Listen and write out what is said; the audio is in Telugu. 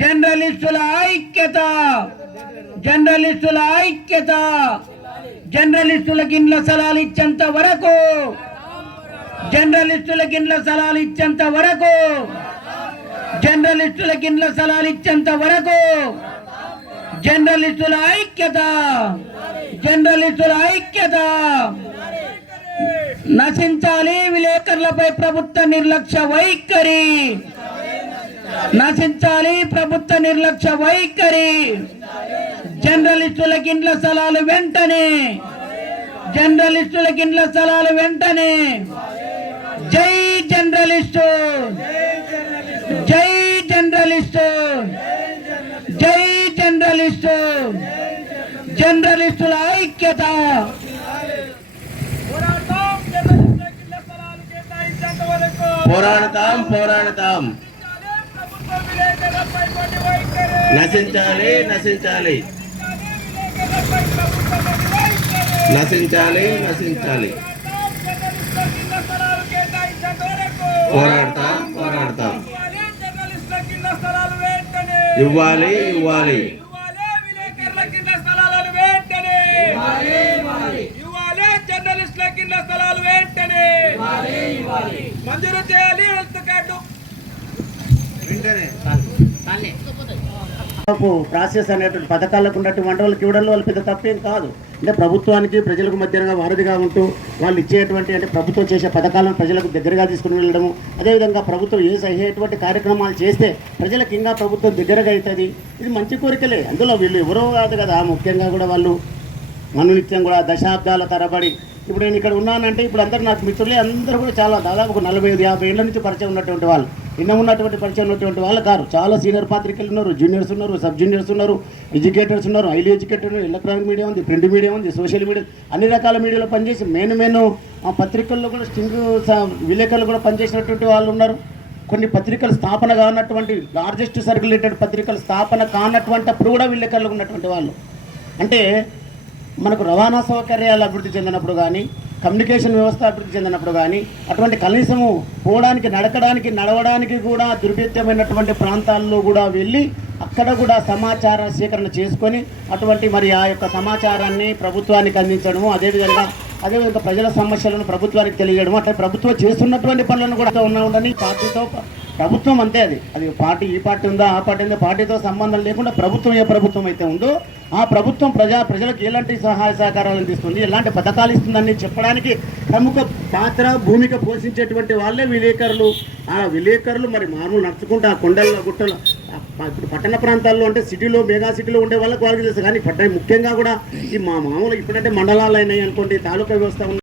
జర్నలిస్టుల ఐక్యత జర్నలిస్టుల ఐక్యత జనరలిస్టుల గిన్నెల సలాలు ఇచ్చేంత వరకు జనరలిస్టుల గిన్నెల సలాలు ఇచ్చేంత వరకు జనరలిస్టుల గిన్నెల సలాలు ఇచ్చేంత వరకు జర్నలిస్టుల ఐక్యత జర్నలిస్టుల ఐక్యత నశించాలి విలేకరులపై ప్రభుత్వ నిర్లక్ష్య వైఖరి నశించాలి ప్రభుత్వ నిర్లక్ష్య వైఖరి జర్నలిస్టుల గిండ్ల స్థలాలు వెంటనే జర్నలిస్టుల గిండ్ల స్థలాలు వెంటనే జై జర్నలిస్టు జై జర్నలిస్టు జై జర్నలిస్టు జర్నలిస్టుల ఐక్యత పోరాడతాం పోరాడతాం నశించాలి నశించాలి నశించాలి నశించాలి పోరాడతాం పోరాడతాం ఇవ్వాలి ఇవ్వాలి జర్నలిస్టుల కింద స్థలాలు వెంటనే మంజూరు చేయాలి హెల్త్ కార్డు ప్రాసెస్ అనేటువంటి పథకాలకు ఉన్నటువంటి వాళ్ళకి ఇవ్వడంలో వాళ్ళు పెద్ద తప్పేం కాదు అంటే ప్రభుత్వానికి ప్రజలకు మధ్యన వారధిగా ఉంటూ వాళ్ళు ఇచ్చేటువంటి అంటే ప్రభుత్వం చేసే పథకాలను ప్రజలకు దగ్గరగా తీసుకుని వెళ్ళడము అదేవిధంగా ప్రభుత్వం ఏ సహేటువంటి కార్యక్రమాలు చేస్తే ప్రజలకు ఇంకా ప్రభుత్వం దగ్గరగా అవుతుంది ఇది మంచి కోరికలే అందులో వీళ్ళు ఎవరో కాదు కదా ముఖ్యంగా కూడా వాళ్ళు మనునిత్యం కూడా దశాబ్దాల తరబడి ఇప్పుడు నేను ఇక్కడ ఉన్నానంటే ఇప్పుడు అందరూ నాకు మిత్రులే అందరూ కూడా చాలా దాదాపు ఒక నలభై ఐదు యాభై ఏళ్ళ నుంచి పరిచయం ఉన్నటువంటి వాళ్ళు నిన్న ఉన్నటువంటి పరిచయం ఉన్నటువంటి వాళ్ళు కారు చాలా సీనియర్ పాత్రికలు ఉన్నారు జూనియర్స్ ఉన్నారు సబ్ జూనియర్స్ ఉన్నారు ఎడ్యుకేటర్స్ ఉన్నారు హైలీ ఎడ్యుకేటెడ్ ఎలక్ట్రానిక్ మీడియా ఉంది ప్రింట్ మీడియా ఉంది సోషల్ మీడియా అన్ని రకాల మీడియాలో పనిచేసి మెయిన్ మెయిన్ పత్రికల్లో కూడా స్టింగ్ విలేకరులు కూడా పనిచేసినటువంటి వాళ్ళు ఉన్నారు కొన్ని పత్రికలు స్థాపన కానటువంటి లార్జెస్ట్ సర్కులేటెడ్ పత్రికలు స్థాపన కానటువంటి అప్పుడు కూడా విలేకరులు ఉన్నటువంటి వాళ్ళు అంటే మనకు రవాణా సౌకర్యాలు అభివృద్ధి చెందినప్పుడు కానీ కమ్యూనికేషన్ వ్యవస్థ అభివృద్ధి చెందినప్పుడు కానీ అటువంటి కనీసము పోవడానికి నడకడానికి నడవడానికి కూడా దుర్భిత్యమైనటువంటి ప్రాంతాల్లో కూడా వెళ్ళి అక్కడ కూడా సమాచార సేకరణ చేసుకొని అటువంటి మరి ఆ యొక్క సమాచారాన్ని ప్రభుత్వానికి అందించడము అదేవిధంగా అదేవిధంగా ప్రజల సమస్యలను ప్రభుత్వానికి తెలియజేయడం అట్లా ప్రభుత్వం చేస్తున్నటువంటి పనులను కూడా ఉన్నా ఉండని పార్టీతో ప్రభుత్వం అంతే అది అది పార్టీ ఈ పార్టీ ఉందా ఆ పార్టీ ఉందా పార్టీతో సంబంధం లేకుండా ప్రభుత్వం ఏ ప్రభుత్వం అయితే ఉందో ఆ ప్రభుత్వం ప్రజా ప్రజలకు ఎలాంటి సహాయ సహకారాలు అందిస్తుంది ఎలాంటి పథకాలు ఇస్తుందని చెప్పడానికి ప్రముఖ పాత్ర భూమిక పోషించేటువంటి వాళ్ళే విలేకరులు ఆ విలేకరులు మరి మామూలు నడుచుకుంటూ ఆ కొండల్లో గుట్టలు ఇప్పుడు పట్టణ ప్రాంతాల్లో అంటే సిటీలో మెగా సిటీలో ఉండే వాళ్ళకి వాళ్ళకి తెలుసు కానీ పట్టణ ముఖ్యంగా కూడా ఈ మా మామూలు ఇప్పుడంటే మండలాలు అయినాయి అనుకోండి తాలూకా వ్యవస్థ